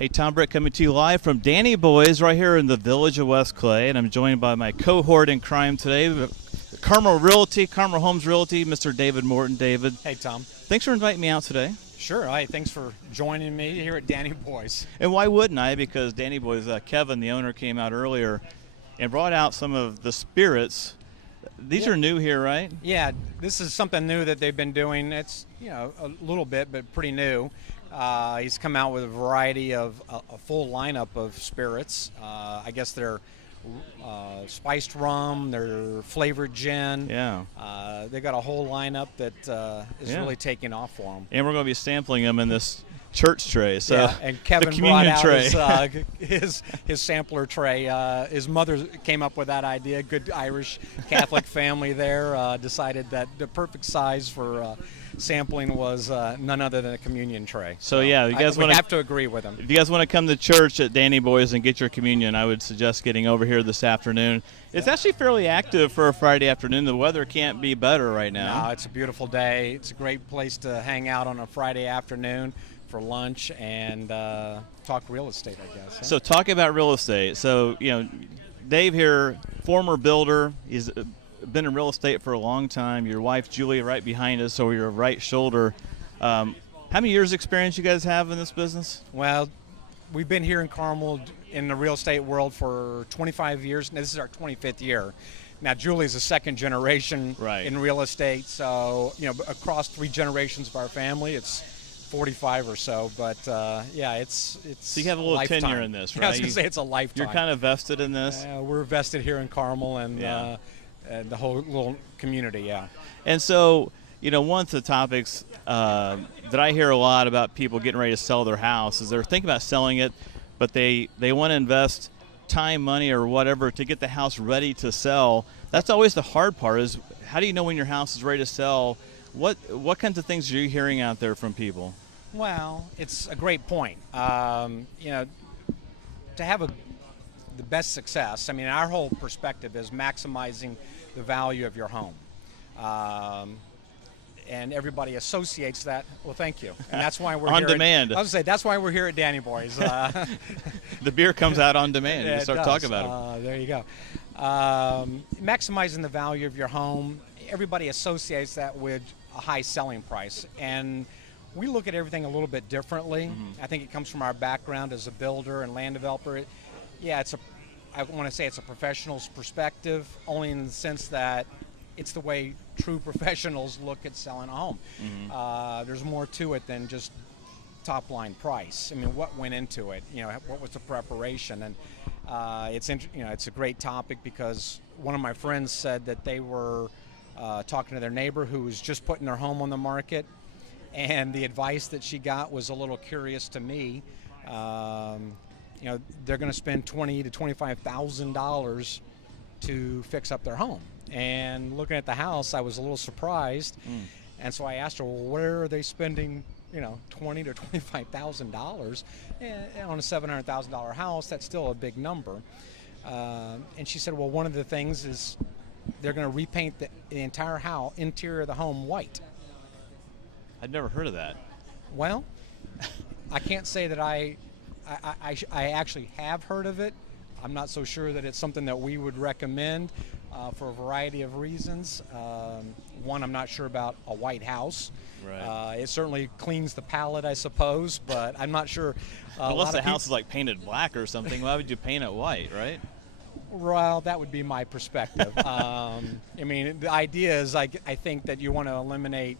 Hey, Tom Britt coming to you live from Danny Boy's right here in the village of West Clay, and I'm joined by my cohort in crime today, Carmel Homes Realty, Mr. David Morton. David. Hey, Tom. Thanks for inviting me out today. Sure. Hi. Thanks for joining me here at Danny Boy's. And why wouldn't I? Because Danny Boy's, Kevin, the owner, came out earlier and brought out some of the spirits. These are new here, right? Yeah, this is something new that they've been doing. It's, a little bit, but pretty new. He's come out with a variety of a full lineup of spirits. I guess they're spiced rum, they're flavored gin. Yeah. They got a whole lineup that is really taking off for them. And we're going to be sampling them in this church tray. So yeah, and Kevin the communion brought out tray. his sampler tray. His mother came up with that idea. Good Irish Catholic family there decided that the perfect size for sampling was none other than a communion tray. So yeah, you guys have to agree with him. If you guys want to come to church at Danny Boy's and get your communion, I would suggest getting over here this afternoon. It's actually fairly active for a Friday afternoon. The weather can't be better right now. No, it's a beautiful day. It's a great place to hang out on a Friday afternoon for lunch and talk real estate, I guess. Huh? So talk about real estate. So, Dave here, former builder. He's been in real estate for a long time. Your wife, Julia, right behind us, over your right shoulder. How many years experience you guys have in this business? Well, we've been here in Carmel in the real estate world for 25 years. Now, this is our 25th year. Now, Julie's a second generation in real estate. So, across 3 generations of our family, it's 45 or so, but it's so you have a little lifetime. Tenure in this, right? Yeah, I was gonna say it's a lifetime. You're kind of vested in this. We're vested here in Carmel and the whole little community. Yeah. And so, one of the topics that I hear a lot about people getting ready to sell their house is they're thinking about selling it, but they want to invest time, money, or whatever to get the house ready to sell. That's always the hard part. Is how do you know when your house is ready to sell? What kinds of things are you hearing out there from people? Well, it's a great point. To have the best success, our whole perspective is maximizing the value of your home. And everybody associates that. Well, thank you. And that's why we're on here demand. I was going to say, that's why we're here at Danny Boy's. The beer comes out on demand. You start talking about it. There you go. Maximizing the value of your home. Everybody associates that with a high selling price, and we look at everything a little bit differently. I think it comes from our background as a builder and land developer. I want to say it's a professional's perspective, only in the sense that it's the way true professionals look at selling a home. There's more to it than just top line price. What went into it? What was the preparation? And it's a great topic because one of my friends said that they were talking to their neighbor who was just putting their home on the market, and the advice that she got was a little curious to me. They're going to spend $20,000 to $25,000 to fix up their home. And looking at the house, I was a little surprised, and so I asked her, "Well, where are they spending $20,000 to $25,000 on a $700,000 house? That's still a big number." And she said, "Well, one of the things is they're going to repaint the entire interior of the home white." I'd never heard of that. Well, I can't say that I actually have heard of it. I'm not so sure that it's something that we would recommend for a variety of reasons. One, I'm not sure about a white house. Right. It certainly cleans the palate, I suppose, but I'm not sure. Unless the house is like painted black or something, why would you paint it white, right? Well, that would be my perspective. The idea is I think that you want to eliminate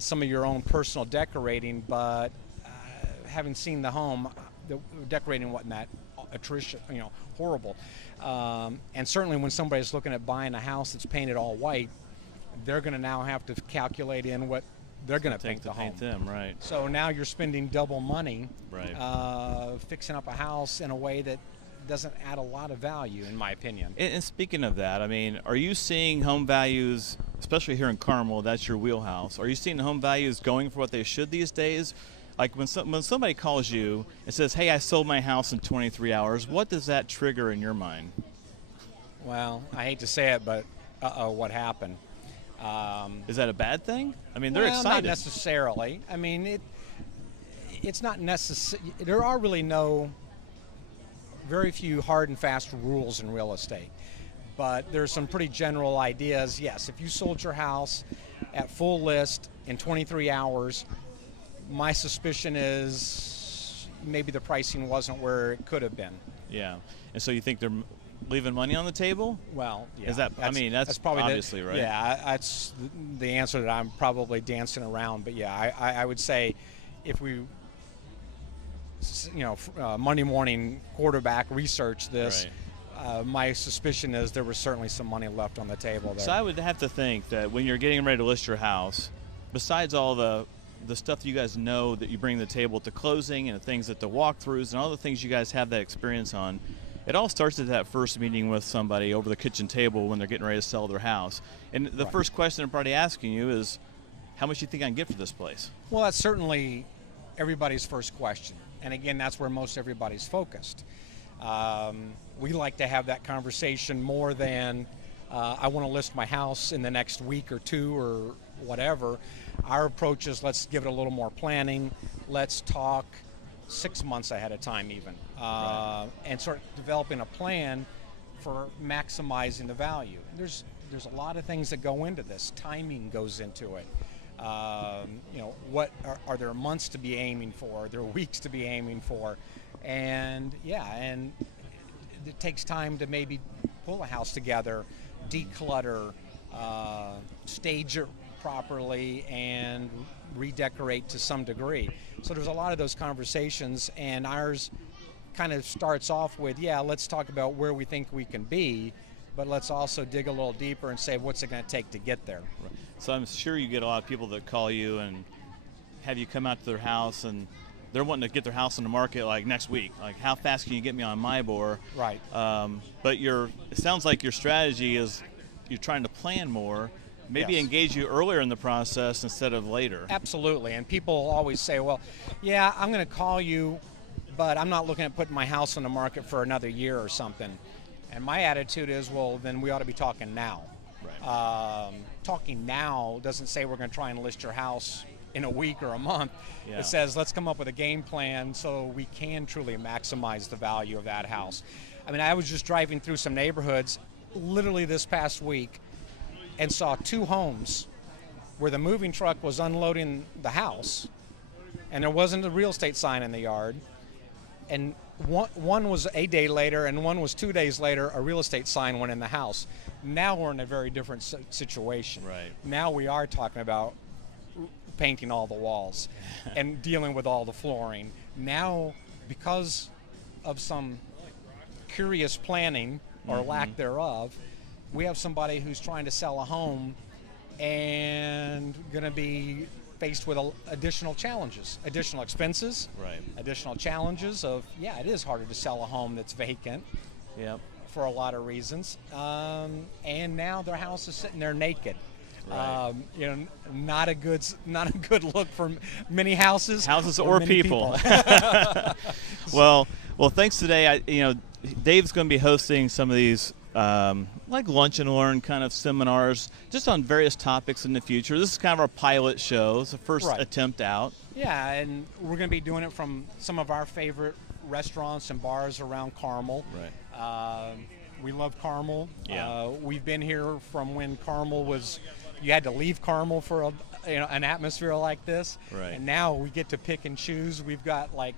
some of your own personal decorating, but having seen the home, the decorating wasn't that horrible. And certainly when somebody's looking at buying a house that's painted all white, they're going to now have to calculate in what they're going to paint the home. Right. So now you're spending double money fixing up a house in a way that doesn't add a lot of value, in my opinion. And speaking of that, are you seeing home values, especially here in Carmel, that's your wheelhouse, are you seeing home values going for what they should these days? Like when somebody calls you and says, "Hey, I sold my house in 23 hours," what does that trigger in your mind? Well, I hate to say it, but what happened? Is that a bad thing? They're excited. Not necessarily. it's not necessary. There are really very few hard and fast rules in real estate, but there's some pretty general ideas. Yes, if you sold your house at full list in 23 hours, my suspicion is maybe the pricing wasn't where it could have been. Yeah, and so you think they're leaving money on the table? Well, yeah. Is that? That's probably obviously right. Yeah, that's the answer that I'm probably dancing around. But yeah, I would say if we, Monday morning quarterback research this, my suspicion is there was certainly some money left on the table there. So I would have to think that when you're getting ready to list your house, besides all the stuff that you guys know that you bring to the table to closing and the things that the walkthroughs and all the things you guys have that experience on, it all starts at that first meeting with somebody over the kitchen table when they're getting ready to sell their house. And the first question I'm probably asking you is, how much do you think I can get for this place? Well, that's certainly everybody's first question. And again, that's where most everybody's focused. We like to have that conversation more than I want to list my house in the next week or two or whatever. Our approach is let's give it a little more planning. Let's talk 6 months ahead of time even, and start developing a plan for maximizing the value. There's a lot of things that go into this. Timing goes into it. What are there months to be aiming for? Are there weeks to be aiming for? And and it takes time to maybe pull a house together, declutter, stage it properly, and redecorate to some degree. So there's a lot of those conversations, and ours kind of starts off with, let's talk about where we think we can be, but let's also dig a little deeper and say, what's it going to take to get there? Right. So I'm sure you get a lot of people that call you and have you come out to their house, and they're wanting to get their house on the market like next week. Like, how fast can you get me on my board? Right. But it sounds like your strategy is you're trying to plan more, maybe engage you earlier in the process instead of later. Absolutely. And people always say, well, I'm going to call you, but I'm not looking at putting my house on the market for another year or something. And my attitude is, well, then we ought to be talking now. Right. Talking now doesn't say we're going to try and list your house in a week or a month. Yeah. It says let's come up with a game plan so we can truly maximize the value of that house. I mean, I was just driving through some neighborhoods literally this past week and saw 2 homes where the moving truck was unloading the house and there wasn't a real estate sign in the yard, and one was a day later and one was 2 days later, a real estate sign went in the house. Now we're in a very different situation. Right. Now we are talking about painting all the walls and dealing with all the flooring. Now, because of some curious planning or lack thereof, we have somebody who's trying to sell a home and going to be faced with additional challenges, additional expenses, additional challenges of, it is harder to sell a home that's vacant for a lot of reasons. And now their house is sitting there naked. Right. Not a good look for many houses or many people. Well, thanks today. Dave's going to be hosting some of these like lunch and learn kind of seminars just on various topics in the future. This is kind of our pilot show. It's the first attempt out. Yeah, and we're going to be doing it from some of our favorite restaurants and bars around Carmel. Right. We love Carmel. Yeah. We've been here from when Carmel was, you had to leave Carmel for an atmosphere like this. Right. And now we get to pick and choose. We've got like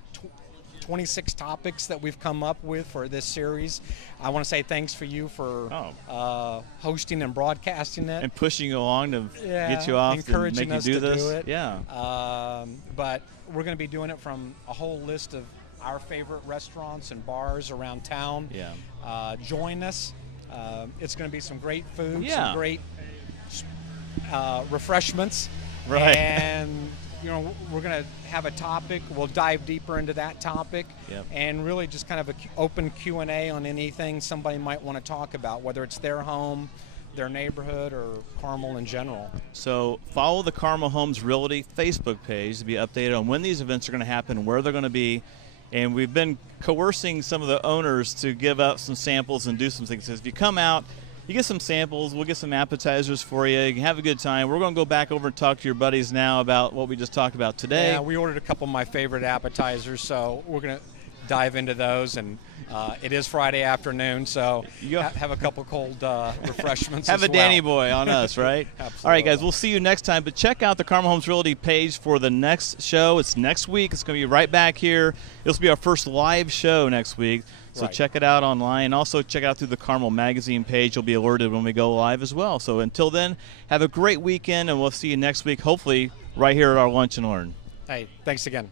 26 topics that we've come up with for this series. I want to say thanks for you for hosting and broadcasting it. And pushing you along to get you off encouraging and make you us do to this. do it. Yeah. But we're going to be doing it from a whole list of our favorite restaurants and bars around town. Yeah. Join us. It's going to be some great food, Yeah. some great refreshments. Right. And we're going to have a topic. We'll dive deeper into that topic. Yep. And really just kind of an open Q&A on anything somebody might want to talk about, whether it's their home, their neighborhood, or Carmel in general. So follow the Carmel Homes Realty Facebook page to be updated on when these events are going to happen, where they're going to be. And we've been coercing some of the owners to give out some samples and do some things. So if you come out, You get some samples. We'll get some appetizers for you. You can have a good time. We're going to go back over and talk to your buddies now about what we just talked about today. Yeah, we ordered a couple of my favorite appetizers, so we're going to dive into those. And it is Friday afternoon, so have a couple cold refreshments. Have as a Danny well. Boy on us, right? Absolutely. All right, guys, we'll see you next time. But check out the Carmel Homes Realty page for the next show. It's next week. It's going to be right back here. This will be our first live show next week. So check it out online. Also, check it out through the Carmel Magazine page. You'll be alerted when we go live as well. So until then, have a great weekend, and we'll see you next week, hopefully right here at our Lunch and Learn. Hey, thanks again.